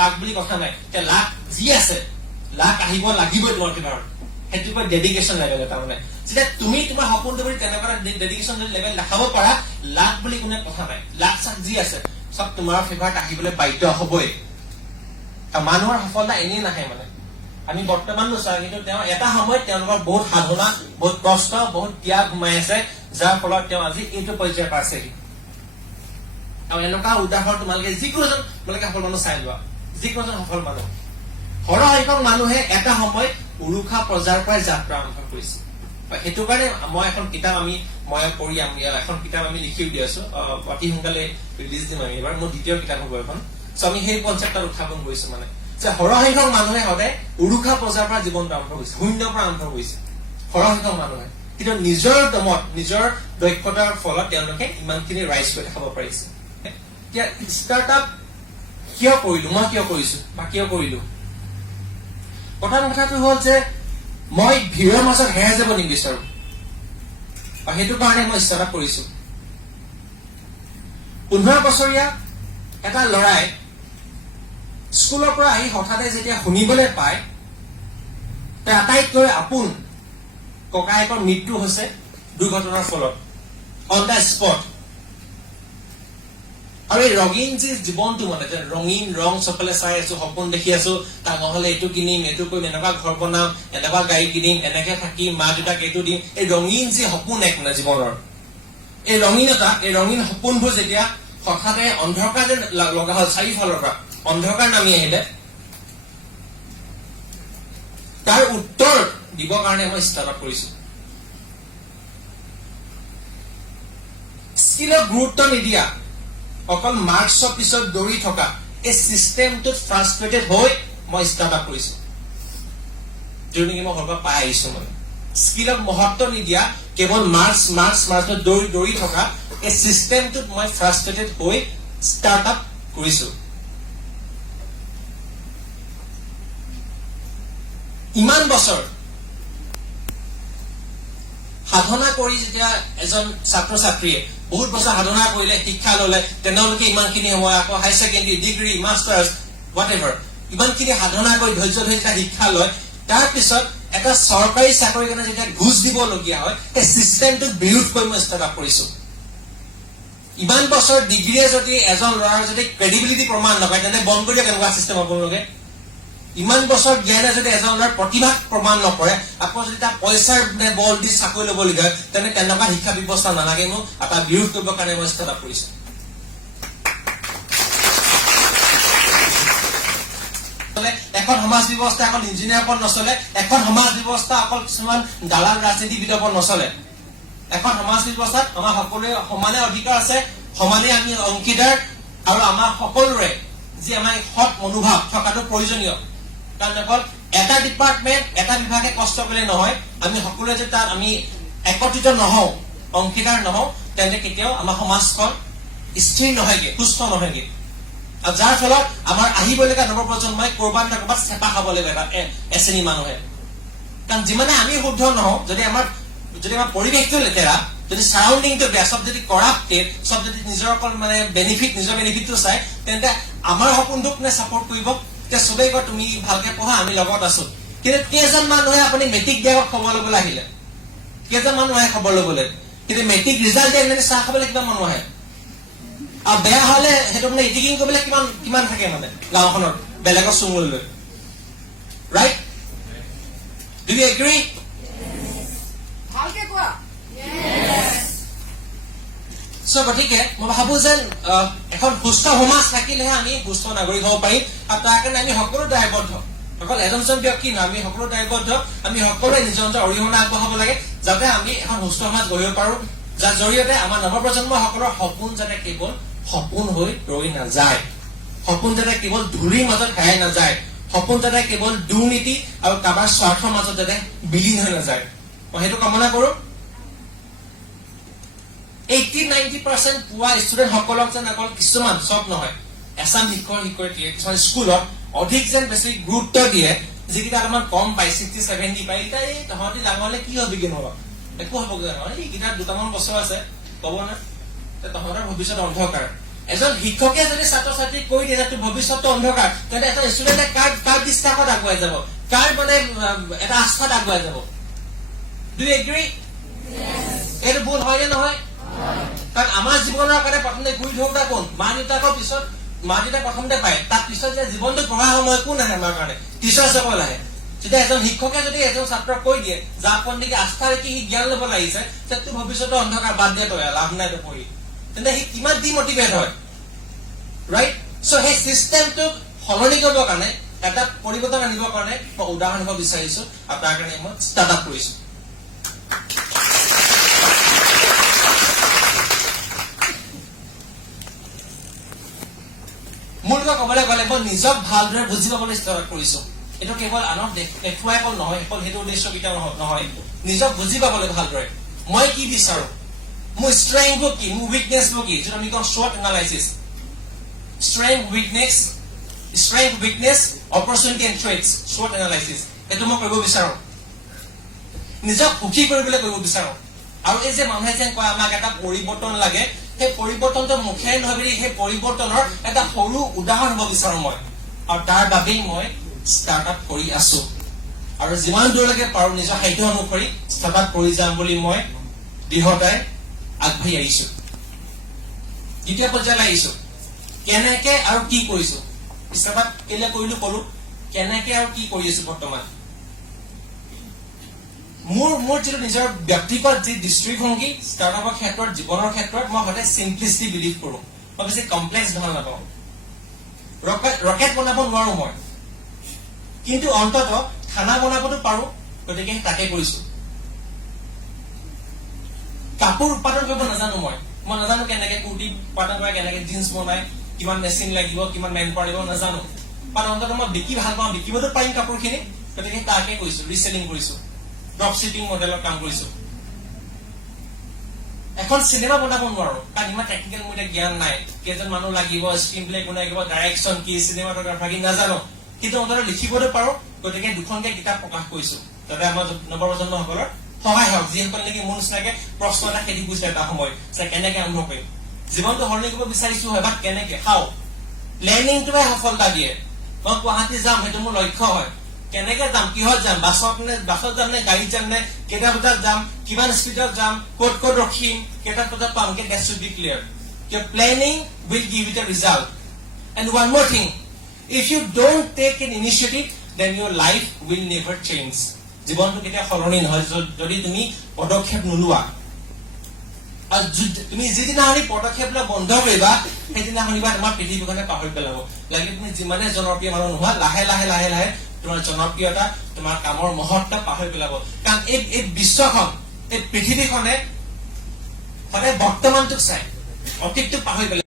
লাখ বুলি কথা নাই, লাখ যি আছে লাখ আহিব লাগিবই তোমাৰ কিবাৰ, সেইটো কয় ডেডিকেশ্যন লেভেল। তাৰমানে যেতিয়া তুমি তোমাৰ সপোনটো বুলি তেনেকুৱা ডেডিকেশ্যন লেভেল দেখাব পাৰা, লাখ বুলি কোনো কথা নাই। লাখ চাখ যি আছে চব তোমাৰ ফেভাৰত আহিবলৈ বাধ্য হবই। মানুহৰ সফলতা এনেই নাহে। মানে আমি বৰ্তমান নোচোৱা, কিন্তু তেওঁ এটা সময়ত তেওঁলোকৰ বহুত সাধনা, বহুত কষ্ট, বহুত ত্যাগ সোমাই আছে, যাৰ ফলত তেওঁ আজি এইটো পৰ্যায়ত পাইছেহি। আৰু এনেকুৱা উদাহৰণ তোমালোকে যিকোনো এজন তোমালোকে সফল মানুহ চাই লোৱা, যিকোনো এজন সফল মানুহ। সৰহ সংখ্যক মানুহে এটা সময়ত উৰুষা পৰ্যায়ৰ পৰাই যাত্ৰা আৰম্ভ কৰিছে। সেইটো কাৰণে মই এখন কিতাপ এখন কিতাপ আমি লিখি দি আছো, অতি সোনকালে ৰিলিজ দিম আমি এবাৰ। মোৰ দ্বিতীয় কিতাপ হ'ব এখন। আমি সেই কনচেপ্টত উত্থাপন কৰিছো, মানে যে সৰহ সংখ্যক মানুহে সদায় উৰুষা পৰ্যায়ৰ পৰা জীৱনটো আৰম্ভ কৰিছে, শূন্যৰ পৰা আৰম্ভ কৰিছে সৰহ সংখ্যক মানুহে। কিন্তু নিজৰ দমত, নিজৰ দক্ষতাৰ ফলত তেওঁলোকে ইমানখিনি ৰাইজ কৰি দেখাব পাৰিছে। এতিয়া ষ্টাৰ্টআপ কিয় কৰিলো, মই কিয় কৰিছো বা কিয় কৰিলো? প্ৰথম কথাটো হল যে মই ভিৰৰ মাজত হেৰাই যাব নিবিচাৰো, আৰু সেইটো কাৰণে মই ষ্টাৰ্টআপ কৰিছো। 15 বছৰীয়া এটা লৰাই স্কুলৰ পৰা আহি হঠাতে যেতিয়া শুনিবলৈ পায় তাৰ আটাইতকৈ আপোন ককায়েকৰ মৃত্যু হৈছে দুৰ্ঘটনাৰ ফলত, অন দ্য স্পট। আৰু এই ৰঙীন যি জীৱনটো, মানে ৰঙীন ৰং চবফালে চাই আছো, সপোন দেখি আছো, ডাঙৰ হলে এইটো কিনিম, এইটো কৰিম, এনেকুৱা ঘৰ বনাম, এনেকুৱা গাড়ী কিনিম, এনেকে থাকিম, মা দেউতাক এইটো দিম, এই ৰঙীন যি সপোন এক মানে জীৱনৰ, এই ৰঙীনতা, এই ৰঙীন সপোনবোৰ যেতিয়া হঠাতে অন্ধকাৰ যেন লগা হল, চাৰিওফালৰ পৰা অন্ধকাৰ নামি আহিলে, তাৰ উত্তৰ দিবৰ কাৰণে মই ষ্টাৰ্টআপ কৰিছো। স্কিলক গুৰুত্ব নিদিয়া, অকল মাৰ্কছৰ পিছত দৌৰি থকা এই চিষ্টেমটোত ফ্ৰাষ্ট্ৰেটেড হৈ মই ষ্টাৰ্টআপ কৰিছো, যিটো নেকি মই ঘৰৰ পৰা পাই আহিছো। মানে স্কিলক মহত্ব নিদিয়া, কেৱল মাৰ্কছত দৌৰি থকা এই চিষ্টেমটোত মই ফ্ৰাষ্ট্ৰেটেড হৈ ষ্টাৰ্টআপ কৰিছো। ইমান বছৰ সাধনা কৰি যেতিয়া এজন ছাত্ৰ ছাত্ৰীয়ে বহুত বছৰ সাধনা কৰিলে, শিক্ষা ললে, তেওঁলোকে ইমানখিনি সময় আকৌ high secondary, degree, masters, whatever, ইমানখিনি সাধনা কৰি ধৈৰ্য ধৰি যেতিয়া শিক্ষা লয়, তাৰ পিছত এটা চৰকাৰী চাকৰিৰ কাৰণে যেতিয়া ঘোষ দিবলগীয়া হয়, সেই চিষ্টেমটোক বিৰোধ কৰি মই ষ্টাৰ্টআপ কৰিছো। ইমান বছৰ ডিগ্ৰীয়ে যদি এজন ল'ৰাৰ যদি ক্ৰেডিবিলিটি প্ৰমাণ নকৰে, তেন্তে বন্ধ কৰি দিয়া কেনেকুৱা চিষ্টেম আপোনালোকে? ইমান বছৰ জ্ঞানে যদি এজন ল'ৰাৰ প্ৰতিভা প্ৰমাণ নকৰে, আকৌ যদি তাৰ পইচাৰ বল দি চাকৰি ল'বলগীয়া হয়, তেন্তে তেনেকুৱা শিক্ষা ব্যৱস্থা নালাগে। মোক এটা বিৰোধ কৰিবৰ কাৰণে মই ষ্টাৰ্টআপ কৰিছো। এখন সমাজ ব্যৱস্থা অকল ইঞ্জিনিয়াৰ ওপৰত নচলে, এখন সমাজ ব্যৱস্থা অকল কিছুমান দালাল ৰাজনীতিবিদৰ ওপৰত নচলে। এখন সমাজ ব্যৱস্থাত আমাৰ সকলোৰে সমানে অধিকাৰ আছে, সমানে আমি অংশীদাৰ, আৰু আমাৰ সকলোৰে যি আমাৰ সৎ মনোভাৱ থকাটো প্ৰয়োজনীয়। কাৰণ অকল এটা ডিপাৰ্টমেণ্ট, এটা বিভাগে কষ্ট কৰিলে নহয়, আমি সকলোৱে যদি তাত আমি একত্ৰিত নহওঁ, অংশীদাৰ নহওঁ, তেন্তে কেতিয়াও আমাৰ সমাজখন স্থিৰ নহয়গে, সুস্থ নহয়গে। আৰু যাৰ ফলত আমাৰ আহিবলগীয়া নৱপ্ৰজন্মই কৰবাত না কৰবাত চেপা খাব লাগিব এটা এশ্ৰেণী মানুহে। কাৰণ যিমানে আমি শুদ্ধ নহওঁ, যদি আমাৰ পৰিৱেশটো লেতেৰা, যদি চাৰাউণ্ডিংটো বেয়া, চব যদি কৰাপ্টেড, চব যদি নিজৰ অকল মানে নিজৰ বেনিফিটটো চাই, তেন্তে আমাৰ সপোনটোক কোনে ছাপৰ্ট কৰিব? এতিয়া চবেই কয় তুমি ভালকে পঢ়া, আমি লগত আছো। কিন্তু কেইজন মানুহে আপুনি মেট্ৰিক দিয়া খবৰ লবলৈ আহিলে? কেইজন মানুহ আহে খবৰ লবলৈ? কিন্তু মেট্ৰিক ৰিজাল্ট দিয়ে চাহ খাবলৈ কিমান মানুহ আহে? আৰু বেয়া হলে সেইটো মানে ইটিকিং কৰিবলৈ কিমান থাকে মানে গাঁওখনত বেলেগৰ চুঙুল লৈ, ৰাইট? Do U agri? ভালকে কোৱা। গতিকে মই ভাবো যেন এখন সুস্থ সমাজ থাকিলেহে আমি সুস্থ নাগৰিক হব পাৰিম, আৰু তাৰ কাৰণে আমি সকলো দায়বদ্ধ। অকল এজন ব্যক্তি নহয়, আমি সকলো দায়বদ্ধ। আমি সকলোৱে নিজৰ নিজৰ অৰিহণা আগবঢ়াব লাগে, যাতে আমি এখন সুস্থ সমাজ গঢ়িব পাৰো, যাৰ জৰিয়তে আমাৰ নৱপ্ৰজন্মসকলৰ সপোন যাতে কেৱল সপোন হৈ ৰৈ নাযায়, সপোন যাতে কেৱল ধূলিৰ মাজত হেৰাই নাযায়, সপোন যাতে কেৱল দুৰ্নীতি আৰু কাৰোবাৰ স্বাৰ্থৰ মাজত যাতে বিলীন হৈ নাযায়, মই সেইটো কামনা কৰো। 80-90% পোৱা ষ্টুডেণ্ট সকলক যেন অকল কিছুমান, চব নহয়, এছাম শিক্ষক-শিক্ষয়িত্ৰীয়ে কিছুমান স্কুলত অধিক যেন বেছি গুৰুত্ব দিয়ে, যিকেইটা অলপমান কম পায়, 60-70 পায়, এতিয়া এই তহঁতি ডাঙৰ হলে কি হবি? অলপ একো হবগে নহয়, এইকেইটা দুটামান বছৰ আছে, কব না তহঁতৰ ভৱিষ্যত অন্ধকাৰ এজন শিক্ষকে যদি ছাত্ৰ ছাত্ৰীক কৈ দিয়ে যে তোৰ ভৱিষ্যতটো অন্ধকাৰ তেন্তে এটা ষ্টুডেণ্টে কাৰ বিশ্বাসত আগুৱাই যাব কাৰ মানে এটা আস্থাত আগুৱাই যাব ডু ইউ এগ্ৰী এইটো ভুল হয় নে নহয় কাৰণ আমাৰ জীৱনৰ কাৰণে প্ৰথমতে ঘূৰি ধৰোঁতা কোন মা দেউতাকৰ পিছত মা দেউতাই প্ৰথমতে পায় তাৰ পিছত যে জীৱনটো পঢ়া সময় কোন আহে আমাৰ কাৰণে টিচাৰ্ছসকল আহে যেতিয়া এজন শিক্ষকে যদি এজন ছাত্ৰক কৈ দিয়ে যাৰ ওপৰত নেকি আস্থা ৰাখি সি জ্ঞান ল'ব লাগিছে যে তোৰ ভৱিষ্যতৰ অন্ধকাৰ বাদ দিয়া তই লাভ নাই তই পঢ়ি তেন্তে সি কিমান ডিমটিভেট হয় ৰাইট চ' সেই চিষ্টেমটোক সলনি কৰিবৰ কাৰণে এটা পৰিৱৰ্তন আনিবৰ কাৰণে মই উদাহৰণ দিব বিচাৰিছো আপোনাৰ কাৰণে মই ষ্টাৰ্ট আপ কৰিছো মূলকৈ ক'বলৈ গ'লে মই নিজক ভালদৰে বুজি পাবলৈ ষ্টাৰ্ট কৰিছো এইটো কেৱল আনক দেখুৱাই অকল নহয় অকল সেইটো উদ্দেশ্য কেতিয়াও নহয় নিজক বুজি পাবলৈ ভালদৰে মই কি বিচাৰো মোৰ ষ্ট্ৰেংথবোৰ কি মোৰ উইকনেছবোৰ কি যিটো আমি কওঁ short analysis strength weakness opportunity and threats SWOT analysis এটো মই কৰিব বিচাৰো নিজক সুখী কৰিবলৈ কৰিব বিচাৰো আৰু এই যে মানুহে যেন কয় আমাক এটা পৰিৱৰ্তন লাগে সেই পৰিৱৰ্তনটো মুখেৰে নহয় সেই পৰিৱৰ্তনৰ এটা সৰু উদাহৰণ হ'ব বিচাৰো মই আৰু তাৰ বাবেই মই ষ্টাৰ্টআপ কৰি আছো আৰু যিমান দূৰলৈকে পাৰো নিজৰ সাধ্য অনুসৰি ষ্টাৰ্টআপ কৰি যাম বুলি মই দৃঢ়তাৰে আগবাঢ়ি আহিছো দ্বিতীয় পৰ্যায়লৈ আহিছো কেনেকে আৰু কি কৰিছো ষ্টাৰ্টআপ কেলে কৰিলো কলো কেনেকে আৰু কি কৰি আছো বৰ্তমান মোৰ যিটো নিজৰ ব্যক্তিগত যি দৃষ্টিভংগী ষ্টাৰ্টআপৰ ক্ষেত্ৰত জীৱনৰ ক্ষেত্ৰত মই সদায় চিম্পলিচিটি বিলিভ কৰো মই বেছি কমপ্লেক্স ভাল নাপাওঁ ৰকেট বনাব নোৱাৰো মই কিন্তু অন্তত খানা বনাবতো পাৰো গতিকে তাকে কৰিছো কাপোৰ উৎপাদন কৰিব নাজানো মই নাজানো কেনেকে কুৰ্তি উৎপাদন কৰে কেনেকে জিন্স বনায় কিমান মেচিন লাগিব কিমান মেন পাৱাৰ লাগিব নাজানো অন্তত মই বিকি ভাল পাওঁ বিকিবতো পাৰিম কাপোৰখিনি গতিকে তাকে কৰিছো ৰিচেলিং কৰিছো ড্ৰপ শ্বিপিং মডেলৰ কাম কৰিছো এখন চিনেমা বনাব নোৱাৰো কাৰণ ইমান টেকনিকেল মোৰ জ্ঞান নাই কেইজন মানুহ লাগিব স্ক্ৰীন প্লে কোন লাগিব ডাইৰেকশ্যন কি চিনেমাটোগ্ৰাফাৰ কি নাজানো কিন্তু অন্তত লিখিবতো পাৰো গতিকে দুখনকে কিতাপ প্ৰকাশ কৰিছো যাতে আমাৰ নৱপ্ৰজন্মসকলৰ সহায় হওক যিসকল নেকি মোৰ নিচিনাকে প্ৰশ্ন এটা খেদি গৈছে এটা সময় যে কেনেকে আৰম্ভ কৰিম জীৱনটো সলনি কৰিব বিচাৰিছো হয় বা কেনেকে হাও প্লেনিংটোৱে সফলতা দিয়ে মই গুৱাহাটী যাম সেইটো মোৰ লক্ষ্য হয় কেনেকে যাম কিহত যাম বাছত যাম নে গাড়ীত যাম নে কেইটা বজাত যাম কিমান স্পীডত যাম ক'ত ৰখিম কেইটা বজাত পাম that should be clear your planning will give you the result and one more thing if you don't take an initiative then your life will never change জীৱনটো কেতিয়া সলনি নহয় যদি তুমি পদক্ষেপ নোলোৱা আৰু তুমি যিদিনাখনি পদক্ষেপ লোৱা বন্ধ কৰিবা সেইদিনাখনি বা তোমাৰ পৃথিৱীখনে পাহৰি পেলাব লাগে তুমি যিমানে জনপ্ৰিয় মানুহ নোহোৱা লাহে লাহে তোমাৰ জনপ্ৰিয়তা তোমাৰ কামৰ মহত্ব পাহৰি পেলাব কাৰণ এই বিশ্বখন এই পৃথিৱীখনে সদায় বৰ্তমানটোক চাই অতীতটোক পাহৰি পেলাব